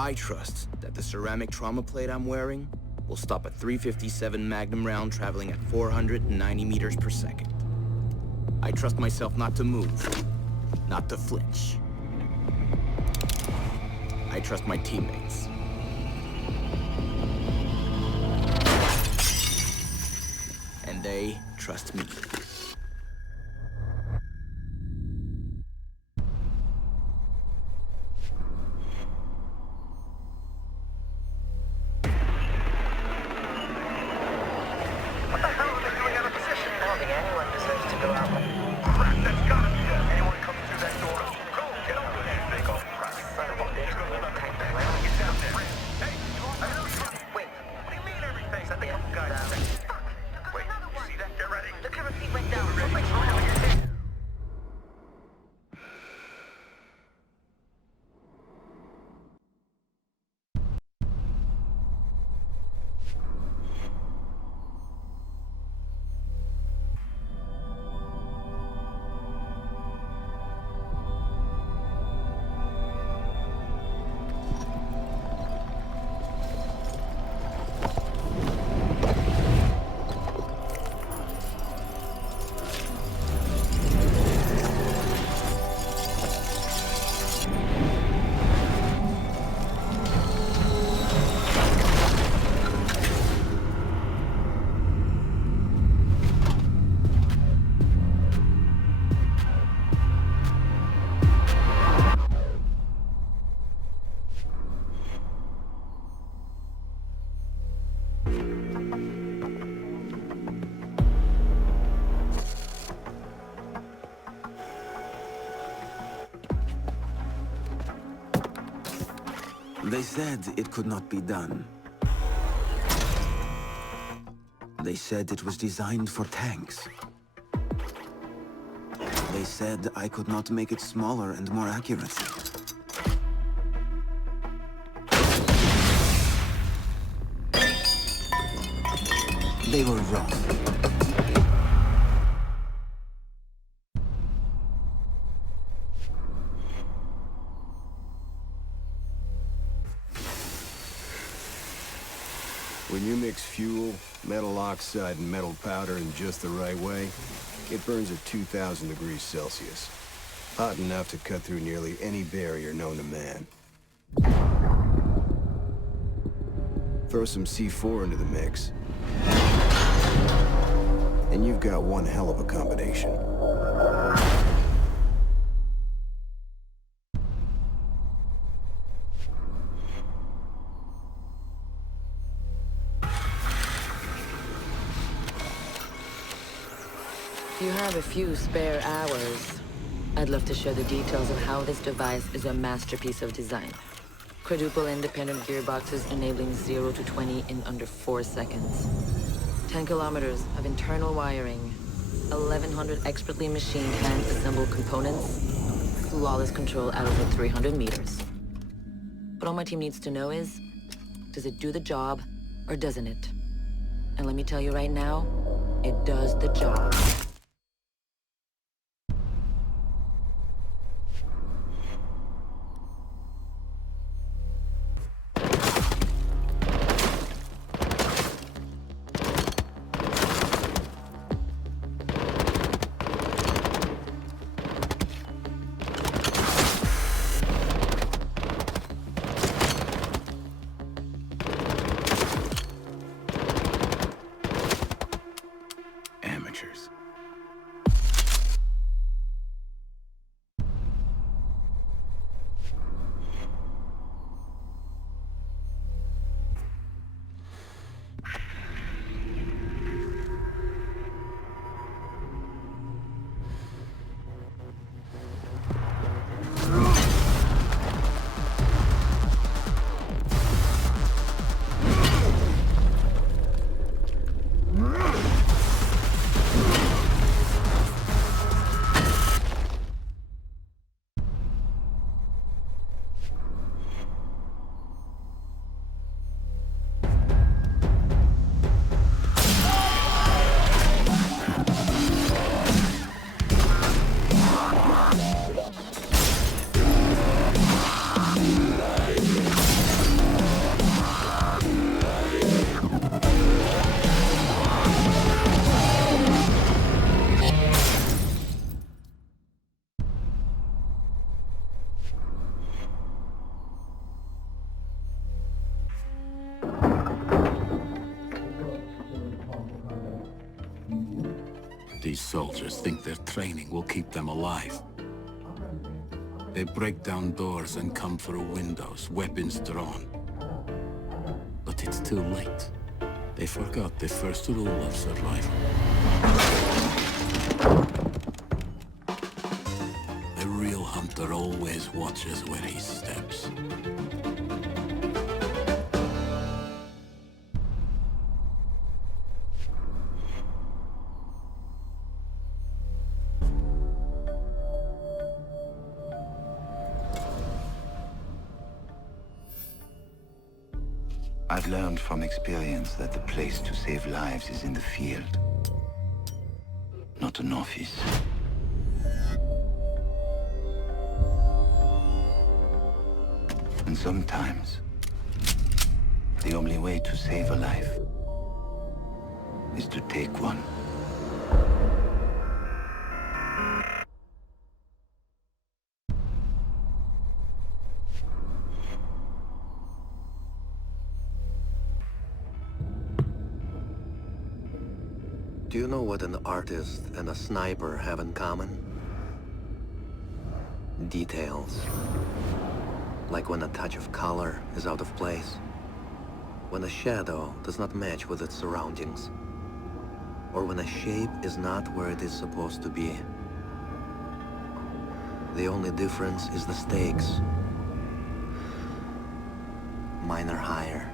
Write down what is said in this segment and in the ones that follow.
I trust that the ceramic trauma plate I'm wearing will stop a .357 Magnum round traveling at 490 meters per second. I trust myself not to move, not to flinch. I trust my teammates. And they trust me. They said it could not be done. They said it was designed for tanks. They said I could not make it smaller and more accurate. They were wrong. When you mix fuel, metal oxide, and metal powder in just the right way, it burns at 2,000 degrees Celsius. Hot enough to cut through nearly any barrier known to man. Throw some C4 into the mix, and you've got one hell of a combination. If you have a few spare hours, I'd love to share the details of how this device is a masterpiece of design. Quadruple independent gearboxes enabling 0 to 20 in under 4 seconds. 10 kilometers of internal wiring, 1,100 expertly machined hand-assembled components, flawless control at over 300 meters. What all my team needs to know is, does it do the job or doesn't it? And let me tell you right now, it does the job. These soldiers think their training will keep them alive. They break down doors and come through windows, weapons drawn. But it's too late. They forgot the first rule of survival. The real hunter always watches where he steps. I've learned from experience that the place to save lives is in the field, not an office. And sometimes, the only way to save a life is to take one. Do you know what an artist and a sniper have in common? Details. Like when a touch of color is out of place. When a shadow does not match with its surroundings. Or when a shape is not where it is supposed to be. The only difference is the stakes. Mine are higher.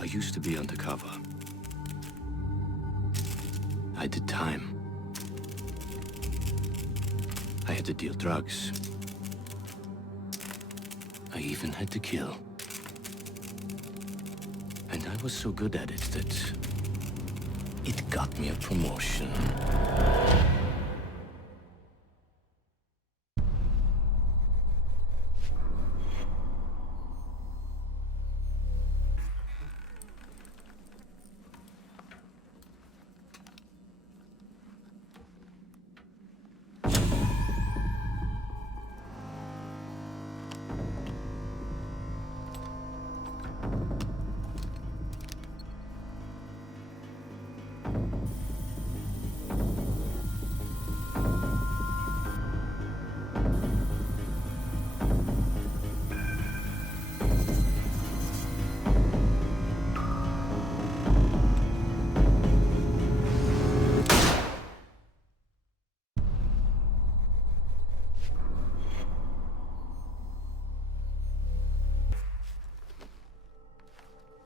I used to be undercover. I did time. I had to deal drugs. I even had to kill. And I was so good at it that it got me a promotion.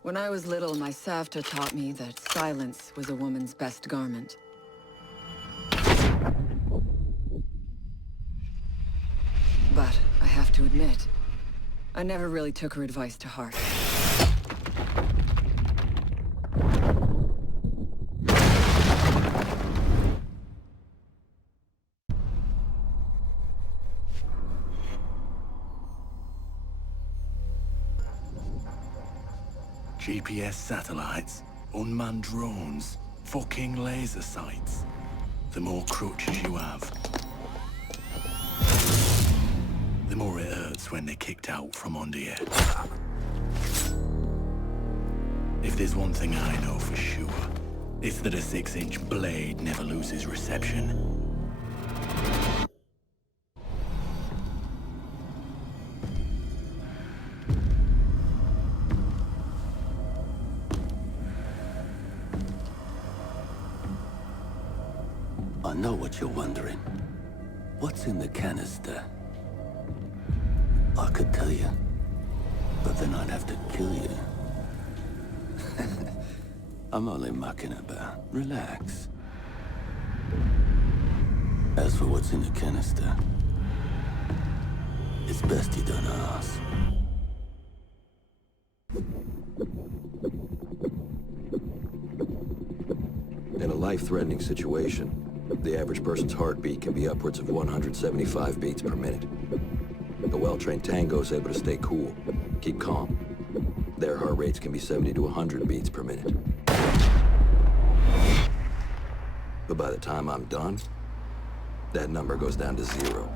When I was little, my Savta taught me that silence was a woman's best garment. But I have to admit, I never really took her advice to heart. GPS satellites, unmanned drones, fucking laser sights. The more crutches you have, the more it hurts when they're kicked out from under you. If there's one thing I know for sure, it's that a 6-inch blade never loses reception. I know what you're wondering. What's in the canister? I could tell you, but then I'd have to kill you. I'm only mucking about. Relax. As for what's in the canister, it's best you don't ask. In a life-threatening situation, the average person's heartbeat can be upwards of 175 beats per minute. A well-trained tango is able to stay cool, keep calm. Their heart rates can be 70 to 100 beats per minute. But by the time I'm done, that number goes down to 0.